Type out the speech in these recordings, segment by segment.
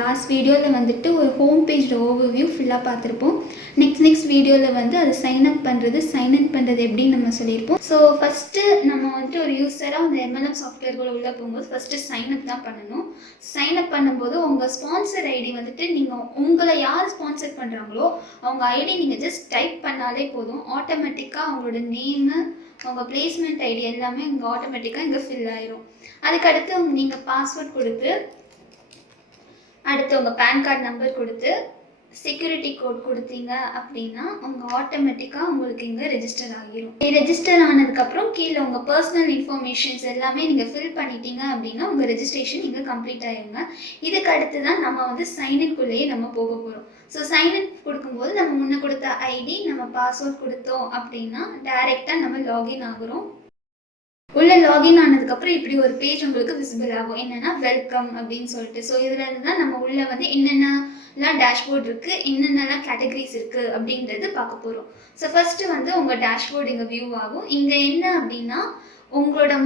Last வீடியோவில் வந்துட்டு ஒரு ஹோம் பேஜ் ஓவர்வியூ ஃபுல்லாக பார்த்துருப்போம். நெக்ஸ்ட் வீடியோவில் வந்து அது சைன் அப் பண்ணுறது எப்படின்னு நம்ம சொல்லியிருப்போம். ஸோ ஃபஸ்ட்டு நம்ம வந்துட்டு ஒரு யூஸராக அந்த MLM சாஃப்ட்வேர்களை உள்ளே போகும்போது ஃபஸ்ட்டு சைன் அப் தான் பண்ணணும். சைன் அப் பண்ணும்போது உங்கள் ஸ்பான்சர் ஐடி வந்துட்டு நீங்கள் உங்களை யார் ஸ்பான்சர் பண்ணுறாங்களோ அவங்க ஐடி நீங்கள் ஜஸ்ட் டைப் பண்ணாலே போதும். ஆட்டோமேட்டிக்காக அவங்களோட நேமு, உங்கள் பிளேஸ்மெண்ட் ஐடி எல்லாமே இங்கே ஆட்டோமேட்டிக்காக இங்கே ஃபில் ஆயிரும். அதுக்கடுத்து நீங்கள் பாஸ்வேர்ட் கொடுத்து, அடுத்து உங்கள் பேன் கார்டு நம்பர் கொடுத்து, செக்யூரிட்டி கோட் கொடுத்தீங்க அப்படின்னா உங்கள் ஆட்டோமேட்டிக்காக உங்களுக்கு இங்கே ரெஜிஸ்டர் ஆகிரும். ரெஜிஸ்டர் ஆனதுக்கப்புறம் கீழே உங்கள் பர்சனல் இன்ஃபர்மேஷன்ஸ் எல்லாமே நீங்கள் ஃபில் பண்ணிட்டீங்க அப்படின்னா உங்கள் ரெஜிஸ்ட்ரேஷன் இங்கே கம்ப்ளீட் ஆகிருங்க. இதுக்கு அடுத்து தான் நம்ம வந்து சைன்இன்குள்ளேயே நம்ம போக போகிறோம். ஸோ சைன்இன் கொடுக்கும்போது நம்ம முன்னே கொடுத்த ஐடி, நம்ம பாஸ்வேர்ட் கொடுத்தோம் அப்படின்னா டைரெக்டாக நம்ம லாகின் ஆகுறோம். உள்ள லாகின் ஆனதுக்கப்புறம் இப்படி ஒரு பேஜ் உங்களுக்கு விசிபிள் ஆகும். என்னென்னா வெல்கம் அப்படின்னு சொல்லிட்டு. ஸோ இதில் இருந்து தான் நம்ம உள்ளே வந்து என்னென்னலாம் டேஷ்போர்ட் இருக்குது, என்னென்னலாம் கேட்டகரிஸ் இருக்குது அப்படின்றது பார்க்க போகிறோம். ஸோ ஃபஸ்ட்டு வந்து உங்கள் டேஷ்போர்ட் இங்கே வியூ ஆகும். இங்கே என்ன அப்படின்னா உங்களோட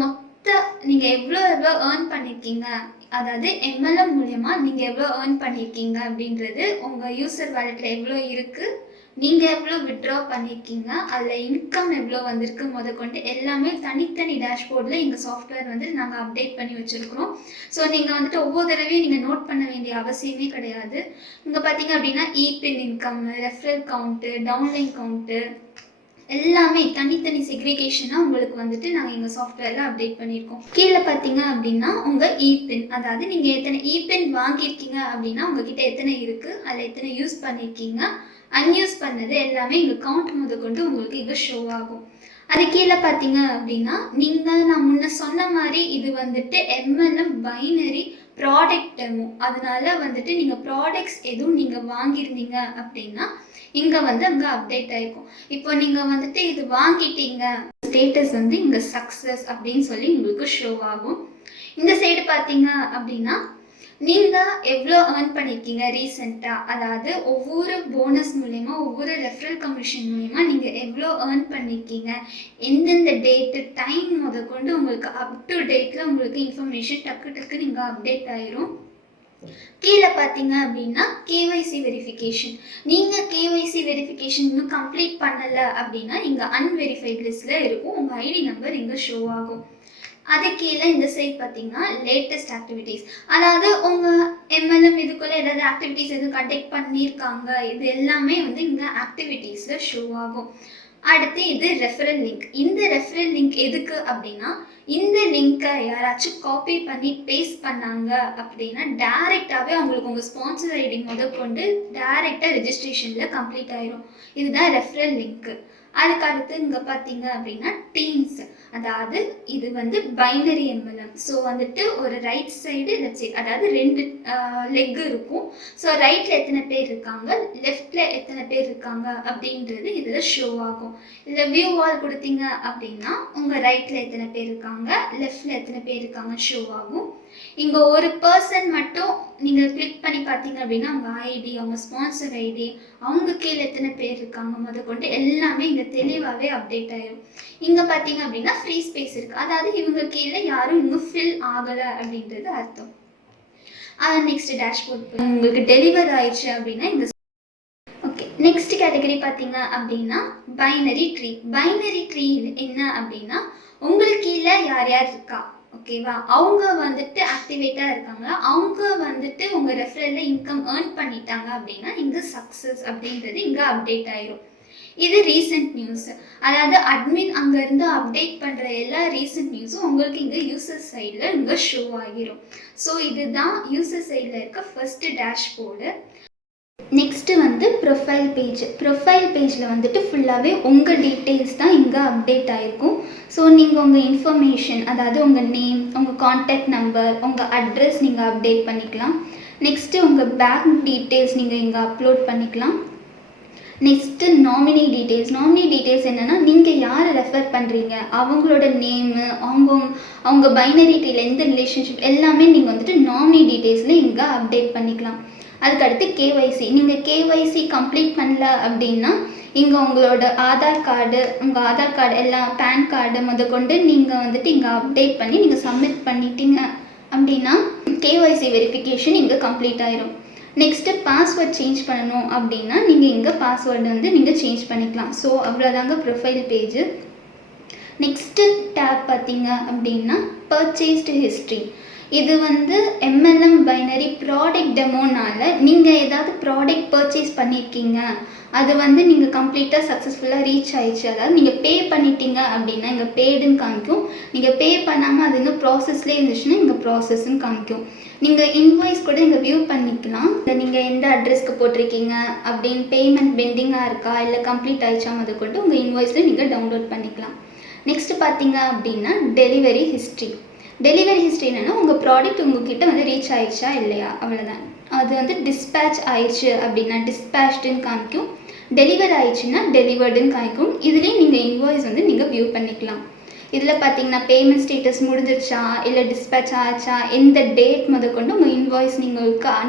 நீங்கள் எவ்வளோ ஏர்ன் பண்ணியிருக்கீங்க, அதாவது MLM மூலயமா நீங்கள் எவ்வளோ ஏர்ன் பண்ணியிருக்கீங்க அப்படின்றது, உங்கள் யூசர் வேலெட்டில் எவ்வளோ இருக்குது, நீங்கள் எவ்வளோ வித்ட்ரா பண்ணியிருக்கீங்க, அதில் இன்கம் எவ்வளோ வந்திருக்கு முதற்கொண்டு எல்லாமே தனித்தனி டேஷ்போர்டில் எங்கள் சாஃப்ட்வேர் வந்து நாங்கள் அப்டேட் பண்ணி வச்சுருக்கிறோம். ஸோ நீங்கள் வந்துட்டு ஒவ்வொரு தடவையும் நீங்கள் நோட் பண்ண வேண்டிய அவசியமே கிடையாது. இங்கே பார்த்தீங்க அப்படின்னா ibn income, referral count, downline count எல்லாமே தனித்தனி செக்ரிகேஷனாக உங்களுக்கு வந்துட்டு நாங்கள் எங்கள் சாஃப்ட்வேரில் அப்டேட் பண்ணியிருக்கோம். கீழே பார்த்தீங்க அப்படின்னா உங்கள் இபின், அதாவது நீங்கள் எத்தனை இபின் வாங்கியிருக்கீங்க அப்படின்னா உங்ககிட்ட எத்தனை இருக்குது, அதில் எத்தனை யூஸ் பண்ணியிருக்கீங்க, அன்யூஸ் பண்ணது எல்லாமே இங்கே கவுண்ட் முதற்கொண்டு உங்களுக்கு இங்கே ஷோ ஆகும். அது கீழே பார்த்தீங்க அப்படின்னா நான் முன்ன சொன்ன மாதிரி இது வந்துட்டு MLM பைனரி ப்ராடக்ட் டெமோ. அதனால வந்துட்டு நீங்கள் ப்ராடக்ட்ஸ் எதுவும் நீங்கள் வாங்கியிருந்தீங்க அப்படின்னா இங்கே வந்து அங்கே அப்டேட் ஆகிருக்கும். இப்போ நீங்கள் வந்துட்டு இது வாங்கிட்டீங்க, ஸ்டேட்டஸ் வந்து இங்கே சக்ஸஸ் அப்படின்னு சொல்லி உங்களுக்கு ஷோ ஆகும். இந்த சைடு பார்த்தீங்க அப்படின்னா நீங்கள் எவ்வளோ ஏர்ன் பண்ணியிருக்கீங்க ரீசெண்டாக, அதாவது ஒவ்வொரு போனஸ் மூலயமா, ஒவ்வொரு ரெஃபரல் கமிஷன் மூலயமா நீங்கள் எவ்வளோ ஏர்ன் பண்ணியிருக்கீங்க, எந்தெந்த டேட்டு, டைம் முதற்கொண்டு உங்களுக்கு அப் டு டேட்டில் உங்களுக்கு இன்ஃபர்மேஷன் டக்கு நீங்கள் அப்டேட் ஆயிரும். கீழே பார்த்தீங்க அப்படின்னா KYC வெரிஃபிகேஷன். நீங்கள் KYC வெரிஃபிகேஷன் இன்னும் கம்ப்ளீட் பண்ணலை அப்படின்னா இங்கே அன்வெரிஃபைட் லிஸ்ட்டில் இருக்கும். உங்கள் ஐடி நம்பர் இங்கே ஷோ ஆகும். அது கீழே இந்த சைட் பார்த்தீங்கன்னா லேட்டஸ்ட் ஆக்டிவிட்டீஸ், அதாவது உங்கள் MLM இதுக்குள்ளே ஏதாவது ஆக்டிவிட்டீஸ் எதுவும் கண்டக்ட் பண்ணியிருக்காங்க, இது எல்லாமே வந்து இங்கே ஆக்டிவிட்டீஸில் ஷோ ஆகும். அடுத்து இது ரெஃபரல் லிங்க். இந்த ரெஃபரல் லிங்க் எதுக்கு அப்படின்னா இந்த லிங்க்கை யாராச்சும் காப்பி பண்ணி பேஸ்ட் பண்ணாங்க அப்படின்னா டைரெக்டாகவே அவங்களுக்கு உங்கள் ஸ்பான்சர் ஐடி முதற்கொண்டு டைரெக்டாக ரெஜிஸ்ட்ரேஷனில் கம்ப்ளீட் ஆயிரும். இதுதான் ரெஃபரல் லிங்க்கு. அதுக்கு அடுத்து இங்கே பார்த்தீங்க அப்படின்னா டீம்ஸ், அதாவது இது வந்து பைனரி MLM. ஸோ வந்துட்டு ஒரு ரைட் சைடு லெஃப்ட் சைடு, அதாவது 2 லெக் இருக்கும். ஸோ ரைட்டில் எத்தனை பேர் இருக்காங்க, லெஃப்டில் எத்தனை பேர் இருக்காங்க அப்படின்றது இதில் ஷோ ஆகும். இதில் வியூ வால் கொடுத்தீங்க அப்படின்னா உங்கள் ரைட்டில் எத்தனை பேர் இருக்காங்க, லெஃப்டில் எத்தனை பேர் இருக்காங்க ஷோ ஆகும். இங்கே ஒரு பர்சன் மட்டும் நீங்கள் கிளிக் பண்ணி பார்த்தீங்க அப்படின்னா அவங்க ஐடி, அவங்க ஸ்பான்சர் ஐடி, அவங்க கீழே எத்தனை பேர் இருக்காங்க முதற்கொண்டு எல்லாமே இங்கே தெளிவாகவே அப்டேட் ஆகிடும். இங்கே பார்த்தீங்க அப்படின்னா ஃப்ரீ ஸ்பேஸ் இருக்குது, அதாவது இவங்க கீழே யாரும் இன்னும் ஃபில் ஆகலை அப்படின்றது அர்த்தம். நெக்ஸ்ட் டேஷ்போர்ட் உங்களுக்கு டெலிவர் ஆயிடுச்சு அப்படின்னா இங்கே ஓகே. நெக்ஸ்ட் கேட்டகரி பார்த்தீங்க அப்படின்னா பைனரி ட்ரீ. பைனரி ட்ரீ என்ன அப்படின்னா உங்களுக்கு கீழே யார் யார் இருக்கா, ஓகேவா, அவங்க வந்துட்டு ஆக்டிவேட்டாக இருக்காங்களா, அவங்க வந்துட்டு உங்கள் ரெஃபரலில் இன்கம் ஏர்ன் பண்ணிட்டாங்க அப்படின்னா இங்கே சக்ஸஸ் அப்படின்றது இங்கே அப்டேட் ஆயிரும். இது ரீசெண்ட் நியூஸ், அதாவது அட்மின் அங்கேருந்து அப்டேட் பண்ணுற எல்லா ரீசெண்ட் நியூஸும் உங்களுக்கு இங்கே யூசர் சைடில் இங்கே ஷோ ஆகிரும். ஸோ இதுதான் யூசர் சைடில் இருக்க ஃபர்ஸ்ட் டேஷ்போர்டு. நெக்ஸ்ட்டு வந்து ப்ரொஃபைல் பேஜ். ப்ரொஃபைல் பேஜில் வந்துட்டு ஃபுல்லாகவே உங்கள் டீட்டெயில்ஸ் தான் இங்கே அப்டேட் ஆகிருக்கும். ஸோ நீங்கள் உங்கள் இன்ஃபர்மேஷன், அதாவது உங்கள் நேம், உங்கள் கான்டாக்ட் நம்பர், உங்கள் அட்ரஸ் நீங்கள் அப்டேட் பண்ணிக்கலாம். நெக்ஸ்ட்டு உங்கள் பேங்க் டீட்டெயில்ஸ் நீங்கள் இங்கே அப்லோட் பண்ணிக்கலாம். நெக்ஸ்ட்டு நாமினி டீட்டெயில்ஸ் என்னென்னா நீங்கள் யாரை ரெஃபர் பண்ணுறீங்க, அவங்களோட நேமு, அவங்க பைனரி ட்ரீல எந்த ரிலேஷன்ஷிப் எல்லாமே நீங்கள் வந்துட்டு நாமினி டீட்டெயில்ஸில் இங்கே அப்டேட் பண்ணிக்கலாம். அதுக்கடுத்து KYC. நீங்கள் KYC கம்ப்ளீட் பண்ணல அப்படின்னா இங்கே உங்களோட ஆதார் கார்டு எல்லாம், பேன் கார்டு முதற்கொண்டு நீங்கள் வந்துட்டு இங்கே அப்டேட் பண்ணி நீங்கள் சப்மிட் பண்ணிட்டீங்க அப்படின்னா KYC வெரிஃபிகேஷன் இங்கே கம்ப்ளீட் ஆயிரும். நெக்ஸ்ட்டு பாஸ்வேர்ட் சேஞ்ச் பண்ணணும் அப்படின்னா நீங்கள் இங்கே பாஸ்வேர்டு வந்து நீங்கள் சேஞ்ச் பண்ணிக்கலாம். ஸோ அவ்வளோதாங்க ப்ரொஃபைல் பேஜு. நெக்ஸ்ட்டு டேப் பார்த்தீங்க அப்படின்னா பர்ச்சேஸ்டு ஹிஸ்ட்ரி. இது வந்து MLM பைனரி ப்ராடக்ட் டெமோனால் நீங்கள் ஏதாவது ப்ராடக்ட் பர்ச்சேஸ் பண்ணியிருக்கீங்க, அது வந்து நீங்கள் கம்ப்ளீட்டாக சக்ஸஸ்ஃபுல்லாக ரீச் ஆயிடுச்சு, அதாவது நீங்கள் பே பண்ணிட்டீங்க அப்படின்னா இங்கே பேடுன்னு காமிக்கும். நீங்கள் பே பண்ணாமல் அது இன்னும் ப்ராசஸ்லேயே இருந்துச்சுன்னா இங்கே ப்ராசஸ்ன்னு காமிக்கும். நீங்கள் இன்வாய்ஸ் கூட இங்கே வியூ பண்ணிக்கலாம். நீங்கள் எந்த அட்ரஸ்க்கு போட்டிருக்கீங்க அப்படின்னு, பேமெண்ட் பெண்டிங்காக இருக்கா இல்லை கம்ப்ளீட் ஆயிடுச்சா அதை கொண்டு உங்கள் இன்வாய்ஸில் நீங்கள் டவுன்லோட் பண்ணிக்கலாம். நெக்ஸ்ட்டு பார்த்தீங்க அப்படின்னா டெலிவரி ஹிஸ்ட்ரி. டெலிவரி ஹிஸ்ட்ரி என்னென்னா உங்கள் ப்ராடக்ட் உங்கள்கிட்ட வந்து ரீச் ஆயிடுச்சா இல்லையா, அவ்வளோதான். அது வந்து டிஸ்பேட்ச் ஆயிடுச்சு அப்படின்னா டிஸ்பேச்டுன்னு காமிக்கும், டெலிவர் ஆயிடுச்சுன்னா டெலிவர்டுன்னு காமிக்கும். இதுலேயும் நீங்கள் இன்வாய்ஸ் வந்து நீங்கள் வியூ பண்ணிக்கலாம். இதில் பார்த்தீங்கன்னா பேமெண்ட் ஸ்டேட்டஸ் முடிஞ்சிருச்சா இல்லை டிஸ்பேட்ச் ஆச்சா, எந்த டேட் கொண்டு உங்கள் இன்வாய்ஸ்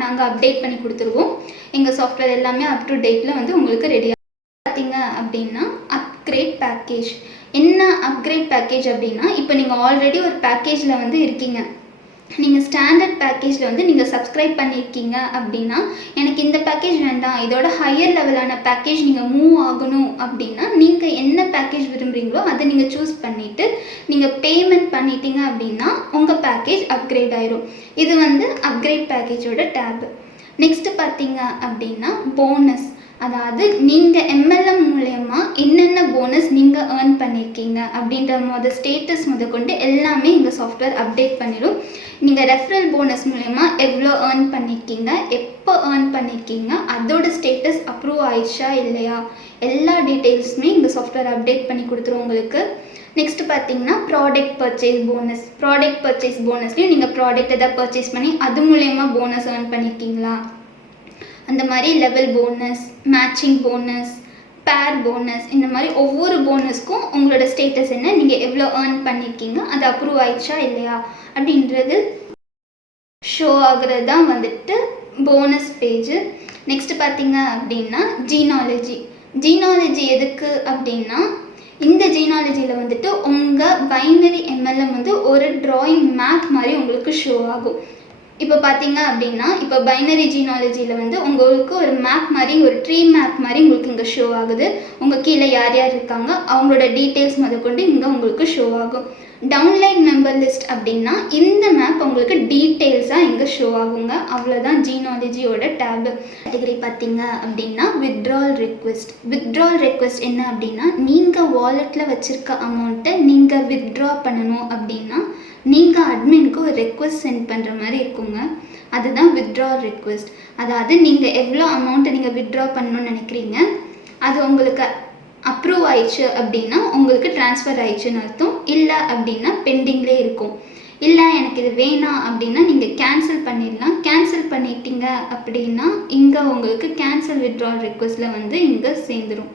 நாங்கள் அப்டேட் பண்ணி கொடுத்துருவோம். எங்கள் சாஃப்ட்வேர் எல்லாமே அப் டு டேட்டில் வந்து உங்களுக்கு ரெடியாக. பார்த்தீங்க அப்படின்னா அப்கிரேட் பேக்கேஜ். என்ன அப்கிரேட் பேக்கேஜ் அப்படின்னா, இப்போ நீங்கள் ஆல்ரெடி ஒரு பேக்கேஜில் வந்து இருக்கீங்க, நீங்கள் ஸ்டாண்டர்ட் பேக்கேஜில் வந்து நீங்கள் சப்ஸ்கிரைப் பண்ணியிருக்கீங்க அப்படின்னா, எனக்கு இந்த பேக்கேஜ் வேண்டாம், இதோட ஹையர் லெவலான பேக்கேஜ் நீங்கள் மூவ் ஆகணும் அப்படின்னா நீங்கள் என்ன பேக்கேஜ் விரும்புகிறீங்களோ அதை நீங்கள் சூஸ் பண்ணிவிட்டு நீங்கள் பேமெண்ட் பண்ணிட்டீங்க அப்படின்னா உங்கள் பேக்கேஜ் அப்கிரேட் ஆயிரும். இது வந்து அப்கிரேட் பேக்கேஜோட டேப். நெக்ஸ்ட்டு பார்த்தீங்க அப்படின்னா போனஸ். அதாவது நீங்கள் MLM மூலயமா என்னென்ன போனஸ் நீங்கள் ஏர்ன் பண்ணியிருக்கீங்க அப்படின்ற ஸ்டேட்டஸ் கொண்டு எல்லாமே எங்கள் சாஃப்ட்வேர் அப்டேட் பண்ணிடும். நீங்கள் ரெஃபரல் போனஸ் மூலயமா எவ்வளோ ஏர்ன் பண்ணியிருக்கீங்க, எப்போ ஏர்ன் பண்ணியிருக்கீங்க, அதோட ஸ்டேட்டஸ் அப்ரூவ் ஆயிடுச்சா இல்லையா, எல்லா டீட்டெயில்ஸுமே எங்கள் சாஃப்ட்வேர் அப்டேட் பண்ணி கொடுத்துரும் உங்களுக்கு. நெக்ஸ்ட்டு பார்த்தீங்கன்னா product purchase bonus. Product purchase போனஸ்லையும் நீங்கள் ப்ராடக்ட் எதாவது பர்ச்சேஸ் பண்ணி அது மூலயமா போனஸ் ஏர்ன் பண்ணியிருக்கீங்களா, அந்த மாதிரி லெவல் போனஸ், மேட்சிங் போனஸ், பேர் போனஸ், இந்த மாதிரி ஒவ்வொரு போனஸ்க்கும் உங்களோட ஸ்டேட்டஸ் என்ன, நீங்கள் எவ்வளோ ஏர்ன் பண்ணியிருக்கீங்க, அது அப்ரூவ் ஆயிடுச்சா இல்லையா அப்படின்றது ஷோ ஆகிறது தான் வந்துட்டு போனஸ் பேஜு. நெக்ஸ்ட்டு பார்த்தீங்க அப்படின்னா ஜீனாலஜி. ஜீனாலஜி எதுக்கு அப்படின்னா, இந்த ஜீனாலஜியில் வந்துட்டு உங்கள் பைனரி MLM வந்து ஒரு ட்ராயிங் மேப் மாதிரி உங்களுக்கு ஷோ ஆகும். இப்போ பார்த்தீங்க அப்படின்னா, இப்போ பைனரி ஜீனாலஜியில் வந்து உங்களுக்கு ஒரு மேப் மாதிரி, ஒரு ட்ரீ மேப் மாதிரி உங்களுக்கு இங்கே ஷோ ஆகுது. உங்கள் கீழே யார் யார் இருக்காங்க அவங்களோட டீட்டெயில்ஸ் கொண்டு இங்கே உங்களுக்கு ஷோ ஆகும். டவுன்லைன் மெம்பர் லிஸ்ட் அப்படின்னா இந்த மேப் உங்களுக்கு டீட்டெயில்ஸாக இங்கே ஷோ ஆகுங்க. அவ்வளோதான் ஜீனாலஜியோட டேபு. கேட்டகரி பார்த்தீங்க அப்படின்னா வித்ட்ரால் ரெக்வெஸ்ட். வித்ட்ரால் ரெக்வெஸ்ட் என்ன அப்படின்னா, நீங்கள் வாலெட்டில் வச்சுருக்க அமௌண்ட்டை நீங்கள் வித்ட்ரா பண்ணணும் அப்படின்னா நீங்கள் அட்மினுக்கு ஒரு ரெக்வெஸ்ட் சென்ட் பண்ணுற மாதிரி இருக்குங்க. அதுதான் வித்ட்ரால் ரெக்வெஸ்ட். அதாவது நீங்கள் எவ்வளோ அமௌண்ட்டை நீங்கள் வித்ட்ரா பண்ணணும்னு நினைக்கிறீங்க, அது உங்களுக்கு அப்ரூவ் ஆயிடுச்சு அப்படின்னா உங்களுக்கு ட்ரான்ஸ்ஃபர் ஆயிடுச்சுன்னு அர்த்தம். இல்லை அப்படின்னா பெண்டிங்லேயே இருக்கும். இல்லை எனக்கு இது வேணாம் அப்படின்னா நீங்கள் கேன்சல் பண்ணிடலாம். கேன்சல் பண்ணிட்டீங்க அப்படின்னா இங்கே உங்களுக்கு கேன்சல் வித்ட்ரால் ரெக்வெஸ்ட்டில் வந்து இங்கே சேர்ந்துடும்.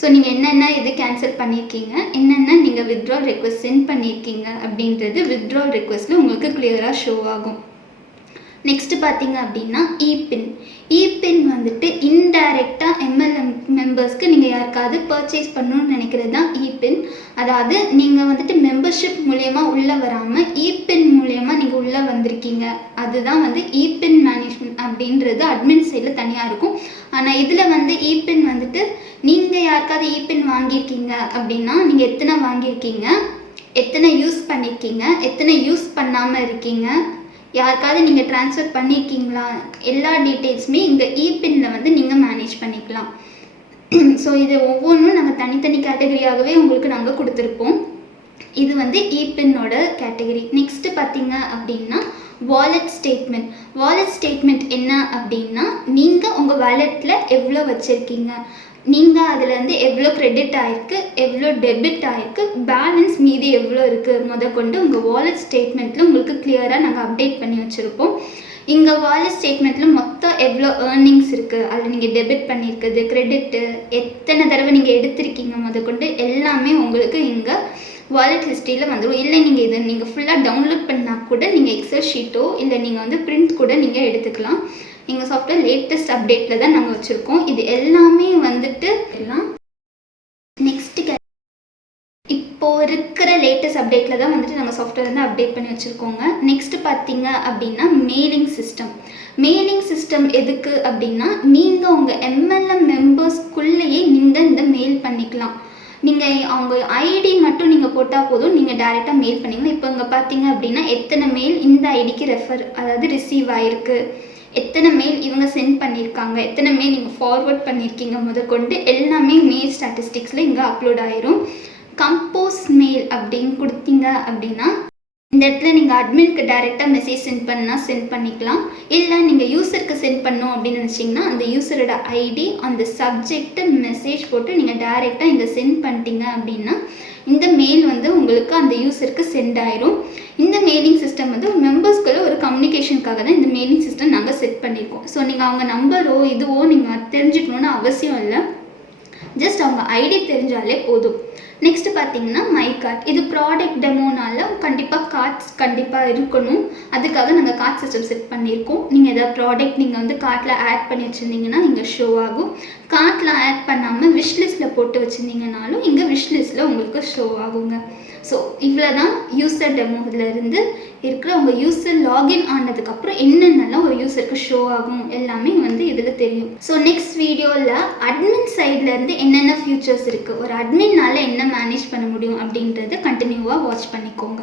ஸோ நீங்கள் என்னென்ன இது கேன்சல் பண்ணியிருக்கீங்க, என்னென்ன நீங்கள் வித்ட்ரால் ரெக்வெஸ்ட் சென்ட் பண்ணியிருக்கீங்க அப்படின்றது வித்ட்ரால் ரெக்வெஸ்ட்டில் உங்களுக்கு கிளியராக ஷோ ஆகும். நெக்ஸ்ட்டு பார்த்தீங்க அப்படின்னா இபின். இபின் வந்துட்டு இன்டைரக்டாக MLM மெம்பர்ஸ்க்கு நீங்கள் யாருக்காவது பர்ச்சேஸ் பண்ணணும்னு நினைக்கிறது தான் இபின். அதாவது நீங்கள் வந்துட்டு மெம்பர்ஷிப் மூலயமா உள்ளே வராமல் இபின் மூலயமா நீங்கள் உள்ளே வந்திருக்கீங்க, அதுதான் வந்து இபின் மேனேஜ்மெண்ட் அப்படின்றது அட்மின் சைடில் தனியாக இருக்கும். ஆனால் இதில் வந்து இபின் வந்துட்டு நீங்கள் யாருக்காவது இபின் வாங்கியிருக்கீங்க அப்படின்னா நீங்கள் எத்தனை வாங்கியிருக்கீங்க, எத்தனை யூஸ் பண்ணியிருக்கீங்க, எத்தனை யூஸ் பண்ணாமல் இருக்கீங்க, யாருக்காவது நீங்கள் ட்ரான்ஸ்ஃபர் பண்ணியிருக்கீங்களா, எல்லா டீட்டெயில்ஸுமே இங்கே இபின்னில் வந்து நீங்கள் மேனேஜ் பண்ணிக்கலாம். ஸோ இது ஒவ்வொன்றும் நாங்கள் தனித்தனி கேட்டகரியாகவே உங்களுக்கு நாங்கள் கொடுத்துருப்போம். இது வந்து இபின்னோட கேட்டகரி. நெக்ஸ்ட்டு பார்த்தீங்க அப்படின்னா வாலெட் ஸ்டேட்மெண்ட். வாலெட் ஸ்டேட்மெண்ட் என்ன அப்படின்னா, நீங்கள் உங்கள் வாலெட்டில் எவ்வளோ வச்சுருக்கீங்க, நீங்கள் அதில் வந்து எவ்வளோ கிரெடிட் ஆகிருக்கு, எவ்வளோ டெபிட் ஆகிருக்கு, பேலன்ஸ் மீதி எவ்வளோ இருக்குது கொண்டு உங்கள் வாலெட் ஸ்டேட்மெண்ட்டில் உங்களுக்கு கிளியராக நாங்கள் அப்டேட் பண்ணி வச்சுருப்போம். இங்கே வாலெட் ஸ்டேட்மெண்ட்டில் மொத்தம் எவ்வளோ ஏர்னிங்ஸ் இருக்குது, அதில் நீங்கள் டெபிட் பண்ணியிருக்குது, கிரெடிட்டு, எத்தனை தடவை நீங்கள் எடுத்திருக்கீங்க கொண்டு எல்லாமே உங்களுக்கு இங்கே வாலெட் ஹிஸ்ட்ரியில் வந்துடும். இல்லை நீங்கள் இதை நீங்கள் ஃபுல்லாக டவுன்லோட் பண்ணால் கூட நீங்கள் எக்ஸல் ஷீட்டோ இல்லை நீங்கள் வந்து பிரிண்ட் கூட நீங்கள் எடுத்துக்கலாம். எங்கள் சாஃப்ட்வேர் லேட்டஸ்ட் அப்டேட்டில் தான் நாங்கள் வச்சுருக்கோம். இது எல்லாமே வந்துட்டு எல்லாம் நெக்ஸ்ட்டு இப்போது இருக்கிற லேட்டஸ்ட் அப்டேட்டில் தான் வந்துட்டு நாங்கள் சாஃப்ட்வேர் வந்து அப்டேட் பண்ணி வச்சுருக்கோங்க. நெக்ஸ்ட்டு பார்த்தீங்க அப்படின்னா மெயிலிங் சிஸ்டம். மெயிலிங் சிஸ்டம் எதுக்கு அப்படின்னா, நீங்கள் உங்கள் MLM மெம்பர்ஸ்குள்ளேயே நீங்கள் இந்த மெயில் பண்ணிக்கலாம். நீங்கள் அவங்க ஐடி மட்டும் நீங்கள் போட்டால் போதும், நீங்கள் டேரெக்டாக மெயில் பண்ணிக்கலாம். இப்போ இங்கே பார்த்தீங்க அப்படின்னா எத்தனை மெயில் இந்த ஐடிக்கு அதாவது ரிசீவ் ஆகிருக்கு, எத்தனை மெயில் இவங்க சென்ட் பண்ணியிருக்காங்க, எத்தனை மெயில் நீங்கள் ஃபார்வர்ட் பண்ணியிருக்கீங்க முதற்கொண்டு எல்லாமே மெயில் ஸ்டாட்டிஸ்டிக்ஸில் இங்கே அப்லோட் ஆயிரும். கம்போஸ் மெயில் அப்படின்னு கொடுத்தீங்க அப்படின்னா இந்த இடத்துல நீங்கள் அட்மினுக்கு டைரெக்டாக மெசேஜ் சென்ட் பண்ணிக்கலாம். இல்லை நீங்கள் யூசருக்கு சென்ட் பண்ணோம் அப்படின்னு நினச்சிங்கன்னா அந்த யூசரோட ஐடி அந்த சப்ஜெக்ட்டு மெசேஜ் போட்டு நீங்கள் டைரெக்டாக இங்கே சென்ட் பண்ணிட்டீங்க அப்படின்னா இந்த மெயில் வந்து உங்களுக்கு அந்த யூசருக்கு சென்ட் ஆயிரும். இந்த மெயிலிங் சிஸ்டம் வந்து ஒரு மெம்பர்ஸ்குள்ளே ஒரு கம்யூனிகேஷனுக்காக தான் இந்த மெயிலிங் சிஸ்டம் நாங்கள் செட் பண்ணியிருக்கோம். ஸோ நீங்கள் அவங்க நம்பரோ இதுவோ நீங்கள் தெரிஞ்சுக்கணுன்னு அவசியம் இல்லை, ஜஸ்ட் அவங்க ஐடி தெரிஞ்சாலே போதும். நெக்ஸ்ட்டு பார்த்தீங்கன்னா மை கார்ட். இது ப்ராடக்ட் டெமோனால கண்டிப்பாக இருக்கணும். அதுக்காக நாங்கள் கார்ட் சிஸ்டம் செட் பண்ணியிருக்கோம். நீங்கள் எதாவது ப்ராடக்ட் நீங்கள் வந்து கார்ட்டில் ஆட் பண்ணி வச்சுருந்தீங்கன்னா இங்கே ஷோ ஆகும். கார்ட்டில் ஆட் பண்ணாமல் விஷ்லிஸ்ட்டில் போட்டு வச்சுருந்தீங்கனாலும் இங்கே விஷ்லிஸ்ட்டில் உங்களுக்கு ஷோ ஆகுங்க. ஸோ இவ்வளோ தான் யூசர் டெமோவிலேருந்து இருக்கிற உங்கள் யூசர் லாகின் ஆனதுக்கப்புறம் என்னென்னலாம் ஒரு யூசருக்கு ஷோ ஆகும் எல்லாமே வந்து இதில் தெரியும். ஸோ நெக்ஸ்ட் வீடியோவில் அட்மின் சைட்லேருந்து என்னென்ன ஃபியூச்சர்ஸ் இருக்குது, ஒரு அட்மின்னால் என்ன மேனேஜ் பண்ண முடியும் அப்படின்றத கண்டினியூவாக வாட்ச் பண்ணிக்கோங்க.